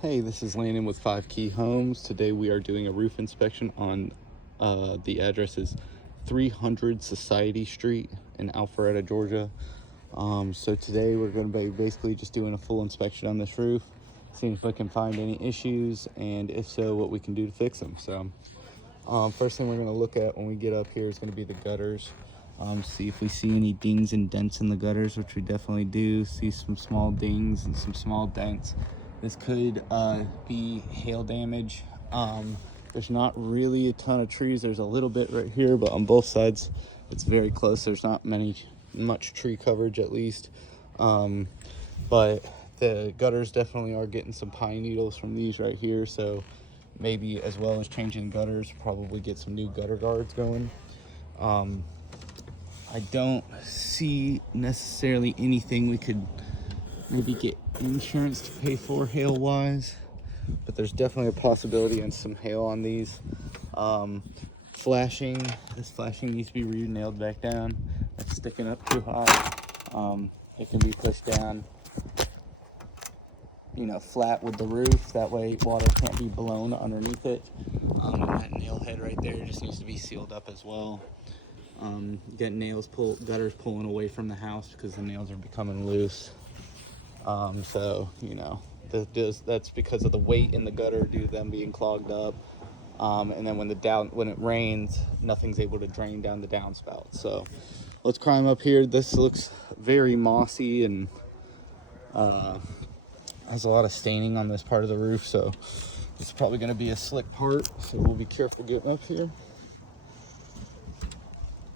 Hey, this is Landon with 5 Key Homes. Today we are doing a roof inspection on the address is 300 Society Street in Alpharetta, Georgia. So today we're going to be basically just doing a full inspection on this roof, seeing if we can find any issues, and if so, what we can do to fix them. So first thing we're going to look at when we get up here is going to be the gutters. See if we see any dings and dents in the gutters, which we definitely do. See some small dings and some small dents. This could be hail damage. There's not really a ton of trees. There's a little bit right here, but on both sides it's very close. There's not much tree coverage, at least. But the gutters definitely are getting some pine needles from these right here, so maybe, as well as changing gutters, probably get some new gutter guards going. I don't see necessarily anything we could maybe get insurance to pay for hail wise, but there's definitely a possibility in some hail on these. This flashing needs to be re-nailed back down. That's sticking up too high. It can be pushed down, flat with the roof. That way water can't be blown underneath it. And that nail head right there just needs to be sealed up as well. You got gutters pulling away from the house because the nails are becoming loose. So that's because of the weight in the gutter due to them being clogged up. And then when it rains, nothing's able to drain down the downspout. So let's climb up here. This looks very mossy and has a lot of staining on this part of the roof, so it's probably going to be a slick part, so we'll be careful getting up here.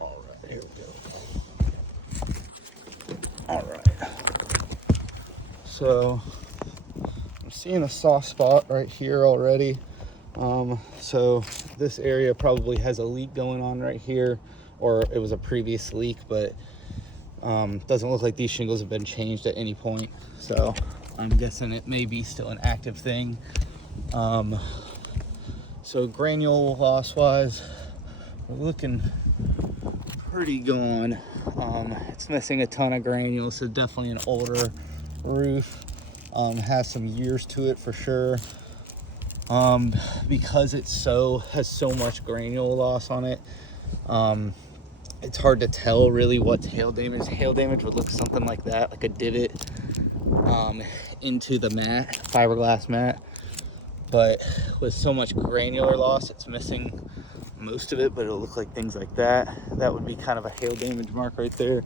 All right, here we go. All right, so I'm seeing a soft spot right here already. So this area probably has a leak going on right here, or it was a previous leak, but doesn't look like these shingles have been changed at any point, so I'm guessing it may be still an active thing. So granule loss wise, we're looking pretty gone. It's missing a ton of granules, so definitely an older roof. Has some years to it for sure. Because it has so much granule loss on it, it's hard to tell really what's hail damage. Hail damage would look something like that, like a divot into the fiberglass mat. But with so much granular loss, it's missing most of it, but it'll look like things like that. That would be kind of a hail damage mark right there.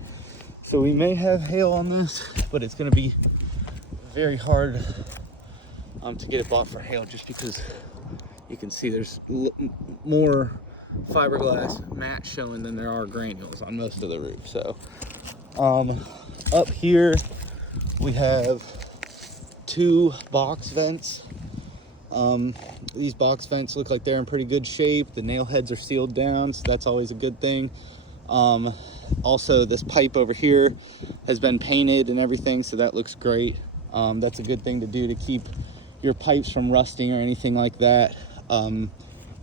So we may have hail on this, but it's going to be very hard to get it bought for hail, just because you can see there's more fiberglass mat showing than there are granules on most of the roof. So up here we have 2 box vents. These box vents look like they're in pretty good shape. The nail heads are sealed down, so that's always a good thing. Also, this pipe over here has been painted and everything, so that looks great. That's a good thing to do to keep your pipes from rusting or anything like that.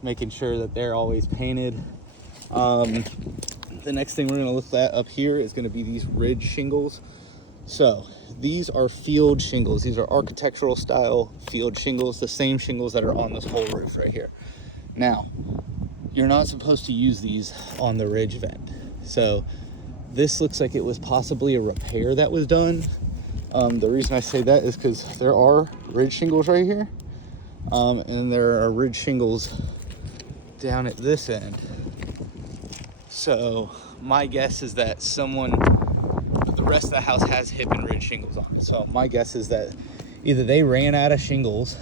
Making sure that they're always painted. The next thing we're going to look at up here is going to be these ridge shingles. So these are field shingles. These are architectural style field shingles, the same shingles that are on this whole roof right here. Now, you're not supposed to use these on the ridge vent. So this looks like it was possibly a repair that was done. The reason I say that is because there are ridge shingles right here. And there are ridge shingles down at this end. So my guess is that the rest of the house has hip and ridge shingles on it. So my guess is that either they ran out of shingles,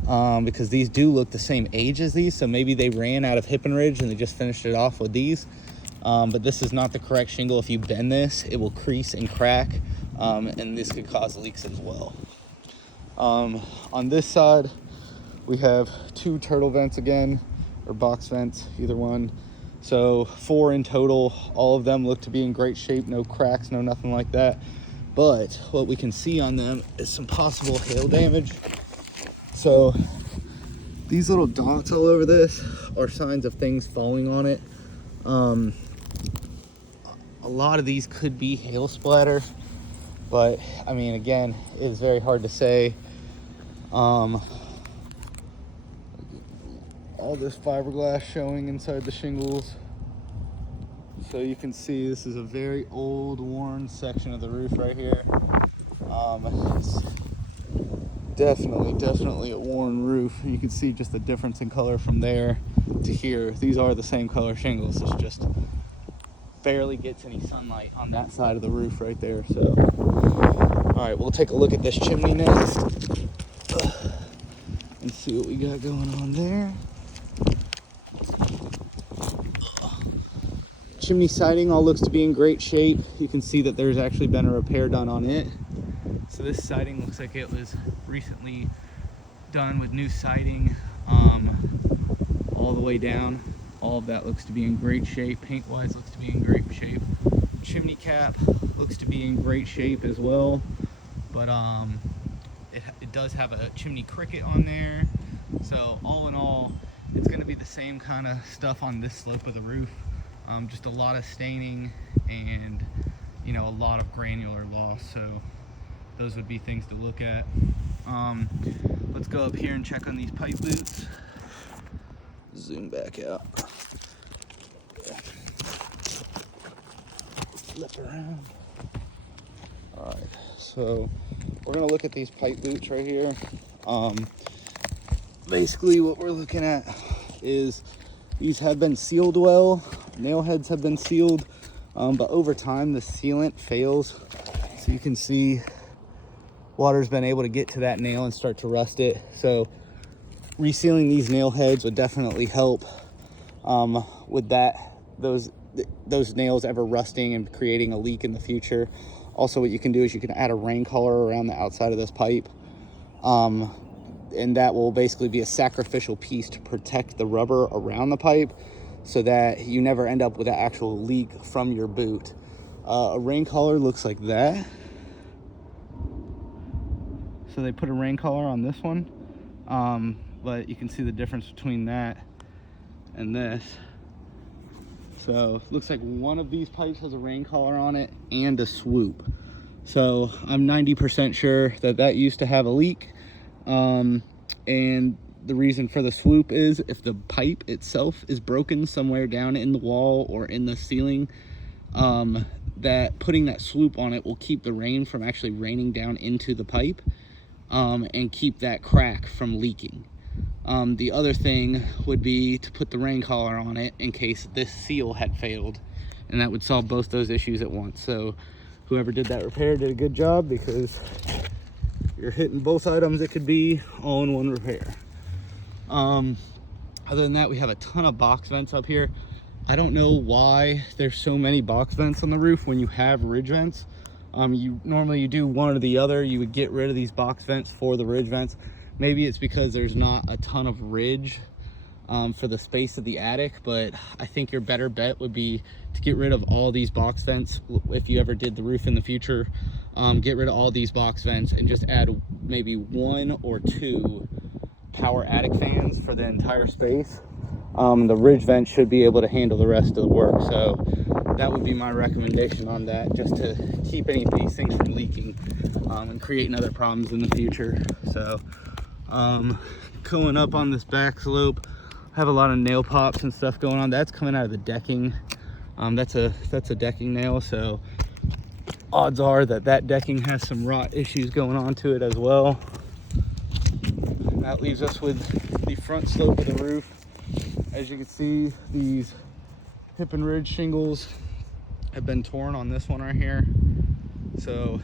because these do look the same age as these, so maybe they ran out of hip and ridge and they just finished it off with these. But this is not the correct shingle. If you bend this, it will crease and crack, and this could cause leaks as well. On this side, we have 2 turtle vents again, or box vents, either one. So 4 in total. All of them look to be in great shape, no cracks, no nothing like that. But what we can see on them is some possible hail damage. So these little dots all over this are signs of things falling on it. A lot of these could be hail splatter, but I mean, again, it's very hard to say. All this fiberglass showing inside the shingles. So you can see this is a very old, worn section of the roof right here. It's definitely a worn roof. You can see just the difference in color from there to here. These are the same color shingles. It's just barely gets any sunlight on that side of the roof right there. So, all right, we'll take a look at this chimney next and see what we got going on there. Chimney siding all looks to be in great shape. You can see that there's actually been a repair done on it. So this siding looks like it was recently done with new siding all the way down. All of that looks to be in great shape. Paint wise looks to be in great shape. Chimney cap looks to be in great shape as well, but it does have a chimney cricket on there. So all in all, it's going to be the same kind of stuff on this slope of the roof. Just a lot of staining and, you know, a lot of granular loss. So those would be things to look at. Let's go up here and check on these pipe boots. Zoom back out. Flip around. All right, so we're gonna look at these pipe boots right here. Basically what we're looking at is these have been sealed well. Nail heads have been sealed, but over time the sealant fails. So you can see water's been able to get to that nail and start to rust it. So resealing these nail heads would definitely help with that, those nails ever rusting and creating a leak in the future. Also, what you can do is you can add a rain collar around the outside of this pipe, and that will basically be a sacrificial piece to protect the rubber around the pipe so that you never end up with an actual leak from your boot. A rain collar looks like that. So they put a rain collar on this one, but you can see the difference between that and this. So it looks like one of these pipes has a rain collar on it and a swoop. So I'm 90% sure that that used to have a leak. And the reason for the swoop is if the pipe itself is broken somewhere down in the wall or in the ceiling, that putting that swoop on it will keep the rain from actually raining down into the pipe, and keep that crack from leaking. The other thing would be to put the rain collar on it in case this seal had failed, and that would solve both those issues at once. So whoever did that repair did a good job, because you're hitting both items it could be all in one repair. Other than that, we have a ton of box vents up here. I don't know why there's so many box vents on the roof when you have ridge vents. Normally you do one or the other. You would get rid of these box vents for the ridge vents. Maybe it's because there's not a ton of ridge for the space of the attic, but I think your better bet would be to get rid of all these box vents. If you ever did the roof in the future, get rid of all these box vents and just add maybe 1 or 2 power attic fans for the entire space. The ridge vent should be able to handle the rest of the work. So that would be my recommendation on that, just to keep any of these things from leaking and creating other problems in the future. So going up on this back slope, I have a lot of nail pops and stuff going on. That's coming out of the decking. That's a decking nail, so odds are that decking has some rot issues going on to it as well. And that leaves us with the front slope of the roof. As you can see, these hip and ridge shingles have been torn on this one right here. So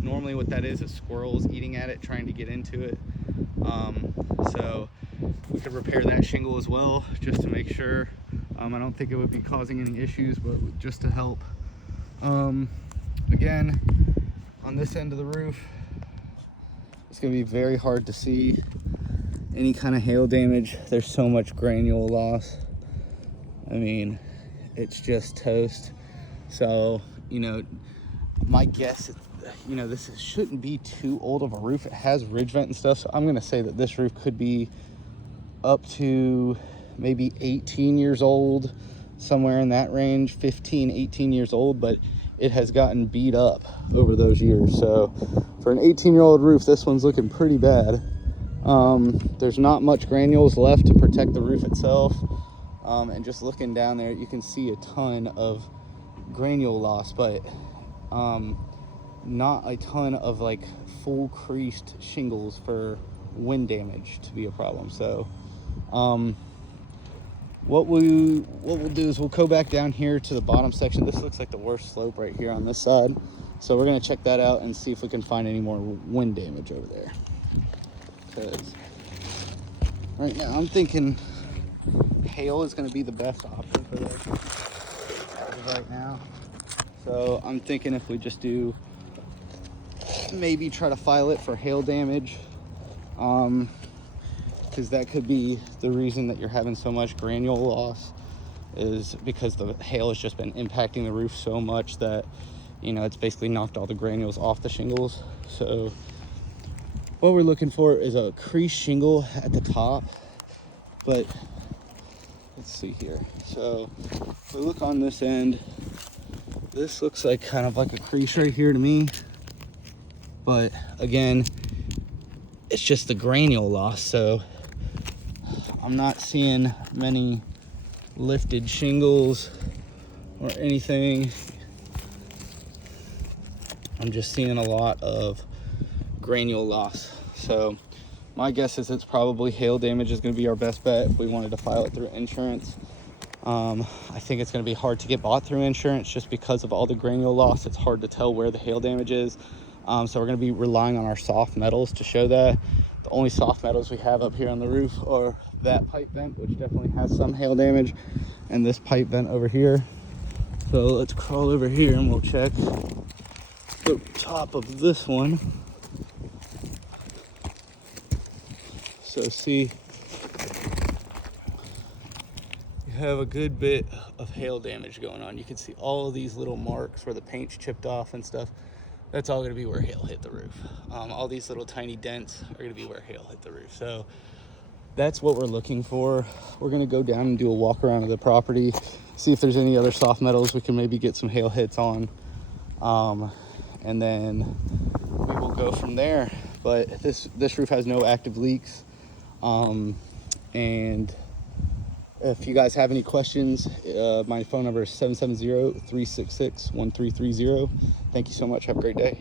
normally what that is squirrels eating at it, trying to get into it. So we could repair that shingle as well, just to make sure. I don't think it would be causing any issues, but just to help. Again, on this end of the roof, it's gonna be very hard to see any kind of hail damage. There's so much granule loss. I mean, it's just toast. So, you know, my guess, you know, this shouldn't be too old of a roof. It has ridge vent and stuff, so I'm gonna say that this roof could be up to maybe 18 years old, somewhere in that range, 15, 18 years old, but it has gotten beat up over those years. So for an 18-year-old roof, this one's looking pretty bad. There's not much granules left to protect the roof itself. And just looking down there, you can see a ton of granule loss, but not a ton of like full creased shingles for wind damage to be a problem. So what we'll do is we'll go back down here to the bottom section. This looks like the worst slope right here on this side, so we're going to check that out and see if we can find any more wind damage over there, because right now I'm thinking hail is going to be the best option for this right now. So I'm thinking if we just do maybe try to file it for hail damage, because that could be the reason that you're having so much granule loss, is because the hail has just been impacting the roof so much that, you know, it's basically knocked all the granules off the shingles. So what we're looking for is a crease shingle at the top, but let's see here. So if we look on this end, this looks like kind of like a crease right here to me, but again, it's just the granule loss. So I'm not seeing many lifted shingles or anything. I'm just seeing a lot of granule loss. So my guess is it's probably hail damage is going to be our best bet if we wanted to file it through insurance. I think it's going to be hard to get bought through insurance just because of all the granule loss. It's hard to tell where the hail damage is. So we're going to be relying on our soft metals to show that. The only soft metals we have up here on the roof are that pipe vent, which definitely has some hail damage, and this pipe vent over here. So let's crawl over here and we'll check the top of this one. So see, you have a good bit of hail damage going on. You can see all of these little marks where the paint's chipped off and stuff. That's all going to be where hail hit the roof. All these little tiny dents are going to be where hail hit the roof. So that's what we're looking for. We're going to go down and do a walk around of the property, see if there's any other soft metals we can maybe get some hail hits on. And then we will go from there. But this roof has no active leaks. And if you guys have any questions, my phone number is 770-366-1330. Thank you so much. Have a great day.